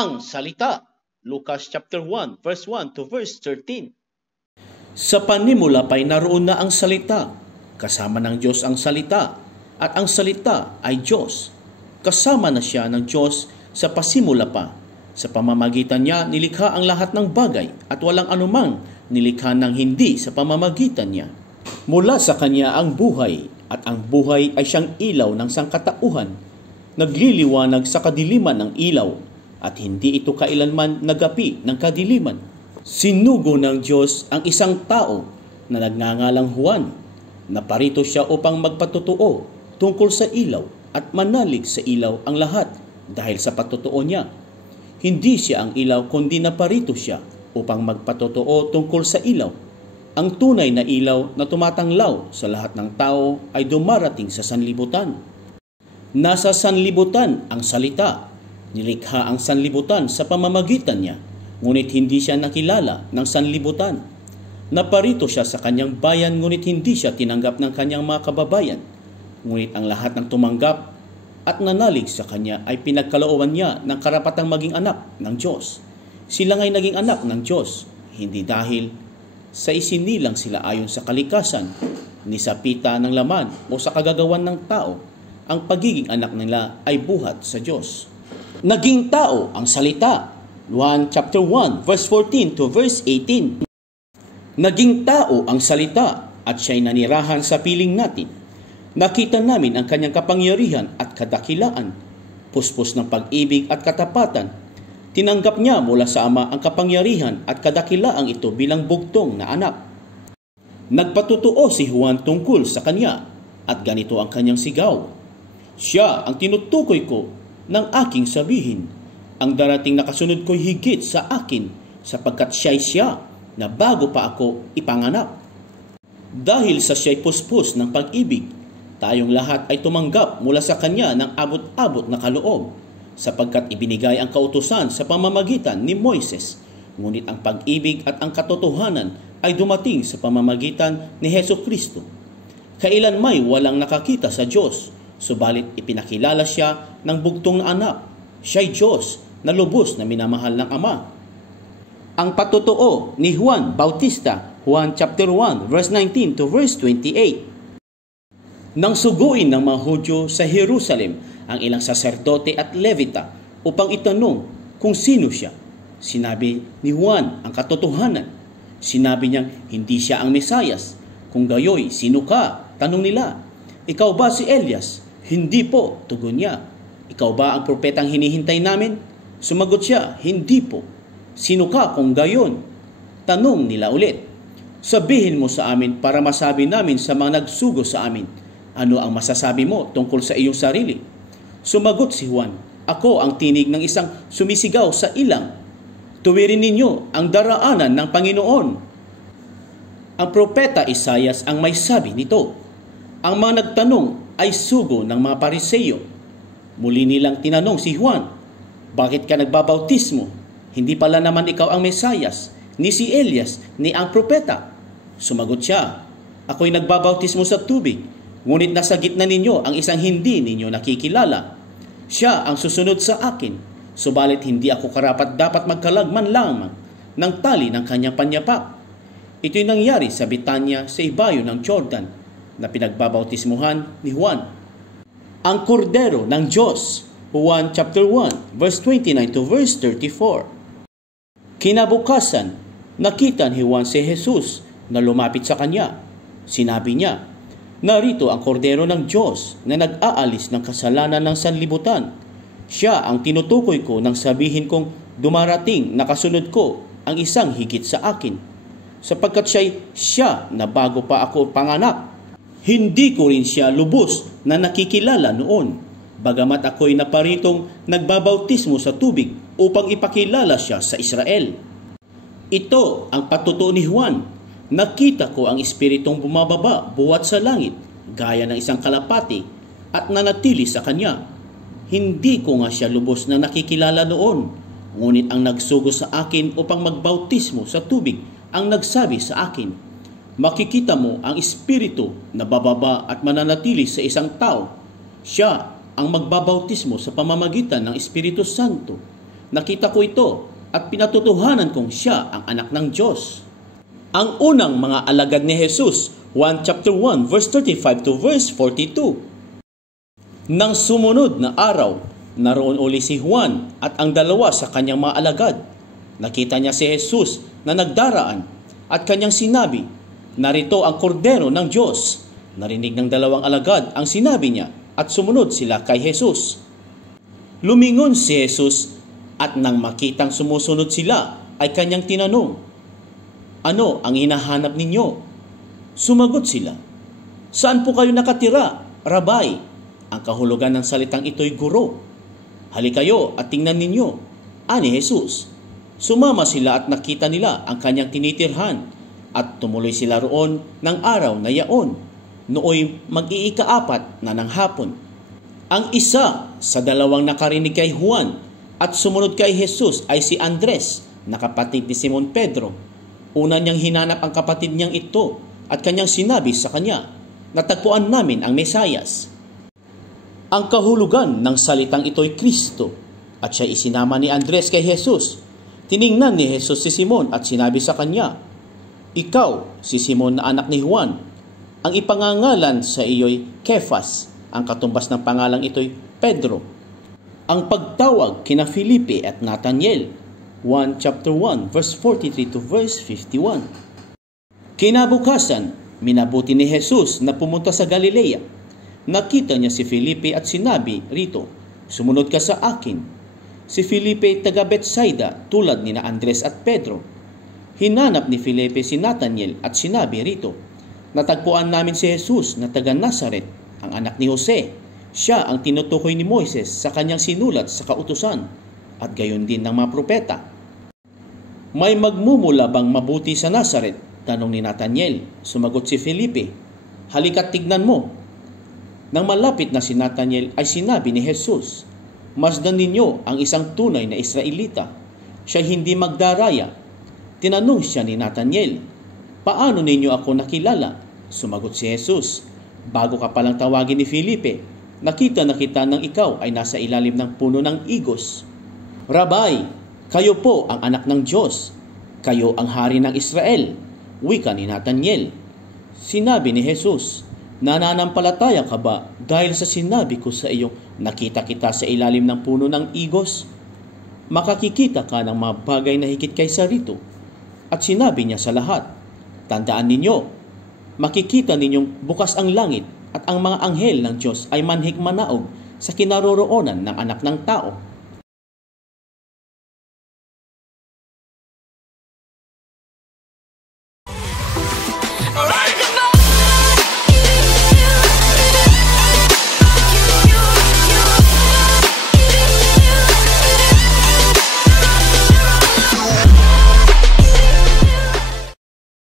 ang salita. Lucas chapter 1, verse 1 to verse 13. Sa panimula pa'y naroon na ang salita. Kasama ng Diyos ang salita, at ang salita ay Diyos. Kasama na siya ng Diyos sa pasimula pa. Sa pamamagitan niya, nilikha ang lahat ng bagay at walang anumang nilikha ng hindi sa pamamagitan niya. Mula sa kanya ang buhay, at ang buhay ay siyang ilaw ng sangkatauhan. Nagliliwanag sa kadiliman ng ilaw, at hindi ito kailanman nagapi ng kadiliman. Sinugo ng Diyos ang isang tao na nagngangalang Juan. Naparito siya upang magpatotoo tungkol sa ilaw at manalig sa ilaw ang lahat dahil sa patotoo niya. Hindi siya ang ilaw kundi naparito siya upang magpatotoo tungkol sa ilaw. Ang tunay na ilaw na tumatanglaw sa lahat ng tao ay dumarating sa sanlibutan. Nasa sanlibutan ang salita. Nilikha ang sanlibutan sa pamamagitan niya, ngunit hindi siya nakilala ng sanlibutan. Naparito siya sa kanyang bayan, ngunit hindi siya tinanggap ng kanyang mga kababayan. Ngunit ang lahat ng tumanggap at nanalig sa kanya ay pinagkalooban niya ng karapatang maging anak ng Diyos. Sila nga'y naging anak ng Diyos, hindi dahil sa isinilang sila ayon sa kalikasan, ni sa pita ng laman o sa kagagawan ng tao. Ang pagiging anak nila ay buhat sa Diyos. Naging tao ang salita. 1 chapter 1 verse 14 to verse 18. Naging tao ang salita at siya'y nanirahan sa piling natin. Nakita namin ang kanyang kapangyarihan at kadakilaan, puspos ng pag-ibig at katapatan. Tinanggap niya mula sa Ama ang kapangyarihan at kadakilaang ito bilang bugtong na anak. Nagpatutuo si Juan tungkol sa kanya at ganito ang kanyang sigaw. Siya ang tinutukoy ko ng aking sabihin. Ang darating na kasunod ko'y higit sa akin sapagkat siya'y siya na bago pa ako ipanganak. Dahil sa siya'y puspos ng pag-ibig, tayong lahat ay tumanggap mula sa kanya ng abot-abot na kaloob sapagkat ibinigay ang kautusan sa pamamagitan ni Moises. Ngunit ang pag-ibig at ang katotohanan ay dumating sa pamamagitan ni Hesukristo. Kailanmay walang nakakita sa Diyos, subalit ipinakilala siya ng bugtong na anak. Siya'y Diyos na lubos na minamahal ng Ama. Ang patotoo ni Juan Bautista, Juan chapter 1 verse 19 to verse 28. Nang suguin ng mga Hudyo sa Jerusalem ang ilang saserdote at levita upang itanong kung sino siya, sinabi ni Juan ang katotohanan. Sinabi niyang hindi siya ang Mesayas. Kung gayoy, sino ka? Tanong nila. Ikaw ba si Elias? Hindi po, tugon niya. Ikaw ba ang propetang hinihintay namin? Sumagot siya, hindi po. Sino ka kung gayon? Tanong nila ulit. Sabihin mo sa amin para masabi namin sa mga nagsugo sa amin. Ano ang masasabi mo tungkol sa iyong sarili? Sumagot si Juan, ako ang tinig ng isang sumisigaw sa ilang. Tuwirin ninyo ang daraanan ng Panginoon. Ang propeta Isaias ang may sabi nito. Ang mga nagtanong ay sugo ng mga Pariseyo. Muli nilang tinanong si Juan, bakit ka nagbabautismo? Hindi pala naman ikaw ang Mesayas, ni si Elias, ni ang propeta. Sumagot siya, ako'y nagbabautismo sa tubig, ngunit nasa gitna ninyo ang isang hindi ninyo nakikilala. Siya ang susunod sa akin, subalit hindi ako karapat dapat magkalagman lamang ng tali ng kanyang panyapak. Ito'y nangyari sa Betania sa ibayo ng Jordan, na pinagbabautismuhan ni Juan. Ang kordero ng Diyos, Juan chapter 1 verse 29 to verse 34. Kinabukasan, nakita ni Juan si Jesus na lumapit sa kanya. Sinabi niya, narito ang kordero ng Diyos na nag-aalis ng kasalanan ng sanlibutan. Siya ang tinutukoy ko nang sabihin kong dumarating na kasunod ko ang isang higit sa akin, sapagkat siya na bago pa ako panganak. Hindi ko rin siya lubos na nakikilala noon, bagamat ako'y naparitong nagbabautismo sa tubig upang ipakilala siya sa Israel. Ito ang patutuo ni Juan. Nakita ko ang Espiritong bumababa buwat sa langit, gaya ng isang kalapati, at nanatili sa kanya. Hindi ko nga siya lubos na nakikilala noon, ngunit ang nagsugo sa akin upang magbautismo sa tubig ang nagsabi sa akin, makikita mo ang Espiritu na bababa at mananatili sa isang tao. Siya ang magbabautismo sa pamamagitan ng Espiritu Santo. Nakita ko ito at pinatutuhanan kong siya ang anak ng Diyos. Ang unang mga alagad ni Jesus, 1 chapter 1 verse 35 to verse 42. Nang sumunod na araw, naroon uli si Juan at ang dalawa sa kanyang mga alagad. Nakita niya si Jesus na nagdaraan at kanyang sinabi, "Narito ang kordero ng Diyos." Narinig ng dalawang alagad ang sinabi niya at sumunod sila kay Jesus. Lumingon si Jesus at nang makitang sumusunod sila ay kanyang tinanong, "Ano ang hinahanap ninyo?" Sumagot sila, "Saan po kayo nakatira, Rabay?" Ang kahulugan ng salitang ito'y guro. "Halikayo at tingnan ninyo," ani Jesus. Sumama sila at nakita nila ang kanyang tinitirhan at tumuloy sila roon ng araw na yaon. Nooy mag-iika-4 na ng hapon. Ang isa sa dalawang nakarinig kay Juan at sumunod kay Jesus ay si Andres, na kapatid ni Simon Pedro. Una niyang hinanap ang kapatid niyang ito at kanyang sinabi sa kanya, "Natagpuan namin ang Mesayas." Ang kahulugan ng salitang ito'y Kristo at siya isinama ni Andres kay Jesus. Tiningnan ni Jesus si Simon at sinabi sa kanya, "Ikaw, si Simon na anak ni Juan, ang ipangangalan sa iyo'y Kefas." Ang katumbas ng pangalang ito'y Pedro. Ang pagtawag kina Felipe at Nathaniel, 1 chapter 1 verse 43 to verse 51. Kinabukasan, minabuti ni Jesus na pumunta sa Galilea. Nakita niya si Felipe at sinabi rito, "Sumunod ka sa akin." Si Felipe taga Bethsaida tulad ni na Andres at Pedro. Hinanap ni Felipe si Nathaniel at sinabi rito, "Natagpuan namin si Jesus na taga Nazaret, ang anak ni Jose. Siya ang tinutukoy ni Moises sa kanyang sinulat sa kautusan at gayon din ng mga propeta." "May magmumula bang mabuti sa Nazaret?" tanong ni Nathaniel. Sumagot si Felipe, "Halika't tignan mo." Nang malapit na si Nathaniel ay sinabi ni Jesus, "Masdan ninyo ang isang tunay na Israelita. Siya hindi magdaraya." Tinanong siya ni Nathaniel, "Paano ninyo ako nakilala?" Sumagot si Jesus, "Bago ka palang tawagin ni Felipe, nakita na kita nang ikaw ay nasa ilalim ng puno ng igos." "Rabay, kayo po ang anak ng Diyos. Kayo ang hari ng Israel," wika ni Nathaniel. Sinabi ni Jesus, "Nananampalataya ka ba dahil sa sinabi ko sa iyo, nakita kita sa ilalim ng puno ng igos? Makakikita ka ng mga bagay na higit kaysa rito." At sinabi niya sa lahat, "Tandaan ninyo, makikita ninyong bukas ang langit at ang mga anghel ng Diyos ay manhik manaog sa kinaroroonan ng anak ng tao."